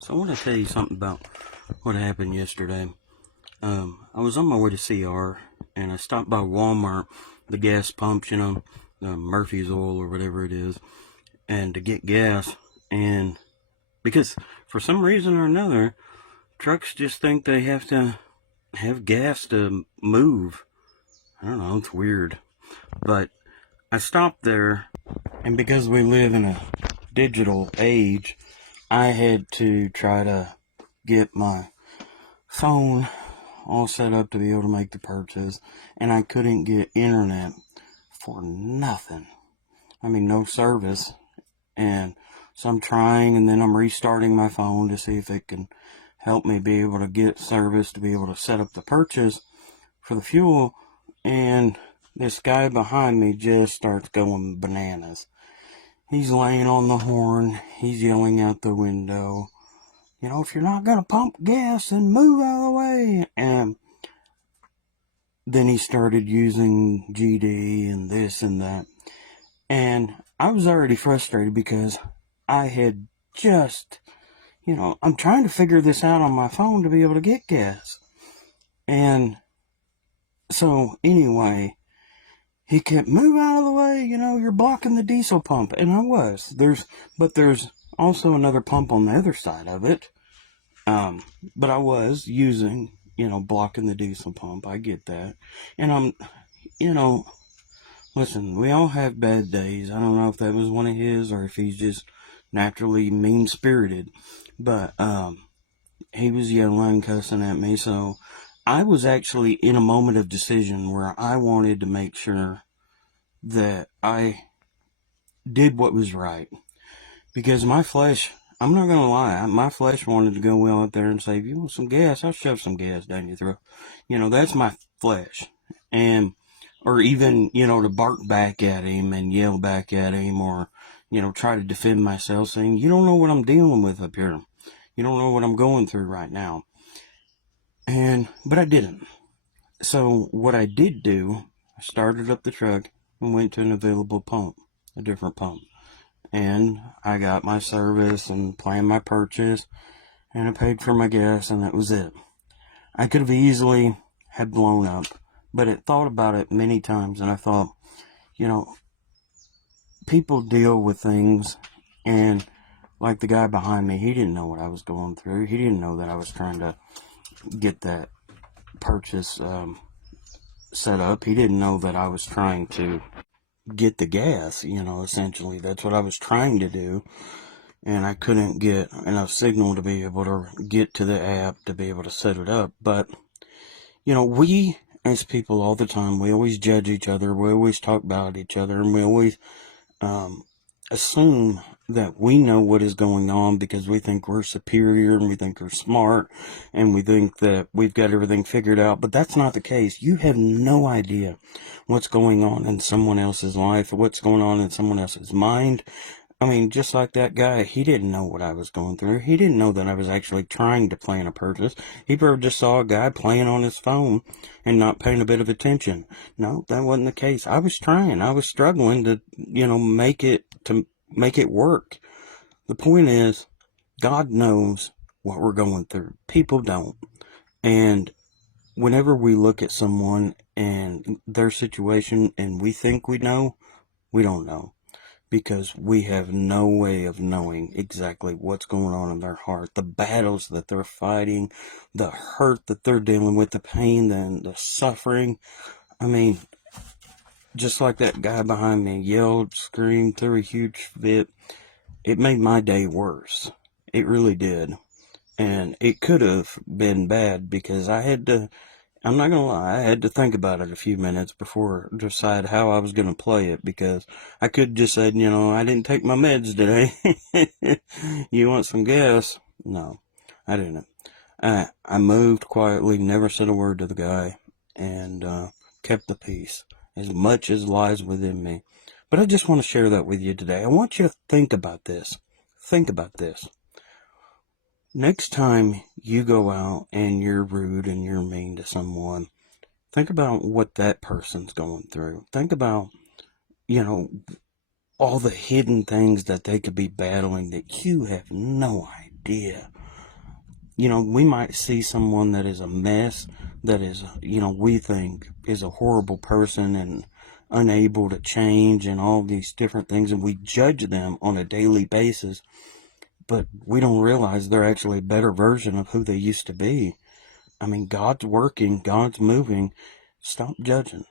So I want to tell you something about what happened yesterday. I was on my way to CR, and I stopped by Walmart, the gas pumps, Murphy's Oil or whatever it is, and to get gas. And because for some reason or another, trucks just think they have to have gas to move. I don't know, it's weird. But I stopped there, and because we live in a digital age, I had to try to get my phone all set up to be able to make the purchase, and I couldn't get internet for nothing. I mean, no service. And so I'm trying, and then I'm restarting my phone to see if it can help me be able to get service to be able to set up the purchase for the fuel. And this guy behind me just starts going bananas. He's laying on the horn, he's yelling out the window, if you're not gonna pump gas, then move out of the way. And then he started using GD and this and that. And I was already frustrated because I had just, I'm trying to figure this out on my phone to be able to get gas. And so anyway, he kept, move out of the way, you're blocking the diesel pump. And I was. But there's also another pump on the other side of it. But I was using, blocking the diesel pump. I get that. And listen, we all have bad days. I don't know if that was one of his or if he's just naturally mean-spirited. But, he was yelling, cussing at me. So I was actually in a moment of decision where I wanted to make sure that I did what was right. Because my flesh, I'm not going to lie, my flesh wanted to go out there and say, if you want some gas, I'll shove some gas down your throat. That's my flesh. Or even, to bark back at him and yell back at him, or, try to defend myself saying, you don't know what I'm dealing with up here. You don't know what I'm going through right now. But I didn't. So what I did do, I started up the truck and went to an available pump, a different pump. And I got my service and planned my purchase, and I paid for my gas, and that was it. I could have easily had blown up, but I thought about it many times, and I thought, people deal with things, and like the guy behind me, he didn't know what I was going through. He didn't know that I was trying to get that purchase set up. He didn't know that I was trying to get the gas, essentially. That's what I was trying to do. And I couldn't get enough signal to be able to get to the app to be able to set it up. But, we as people all the time, we always judge each other. We always talk about each other, and we always assume that we know what is going on because we think we're superior and we think we're smart and we think that we've got everything figured out. But that's not the case. You have no idea what's going on in someone else's life, what's going on in someone else's mind. I mean, just like that guy, he didn't know what I was going through. He didn't know that I was actually trying to plan a purchase. He probably just saw a guy playing on his phone and not paying a bit of attention. No, that wasn't the case. I was trying. I was struggling to, make it work. The point is, God knows what we're going through. People don't. And whenever we look at someone and their situation and we think we know, we don't know. Because we have no way of knowing exactly what's going on in their heart, the battles that they're fighting, the hurt that they're dealing with, the pain, the suffering. I mean, just like that guy behind me yelled, screamed, threw a huge fit, it made my day worse. It really did. And it could have been bad because I'm not gonna lie, I had to think about it a few minutes before decide how I was gonna play it, because I could just say, I didn't take my meds today. You want some gas? No, I didn't. I moved quietly, never said a word to the guy, and kept the peace as much as lies within me. But I just want to share that with you today. I want you to think about this. Think about this. Next time you go out and you're rude and you're mean to someone, think about what that person's going through. Think about, all the hidden things that they could be battling that you have no idea. we might see someone that is a mess, that is, we think is a horrible person and unable to change and all these different things, and we judge them on a daily basis, but we don't realize they're actually a better version of who they used to be. I mean, God's working, God's moving. Stop judging.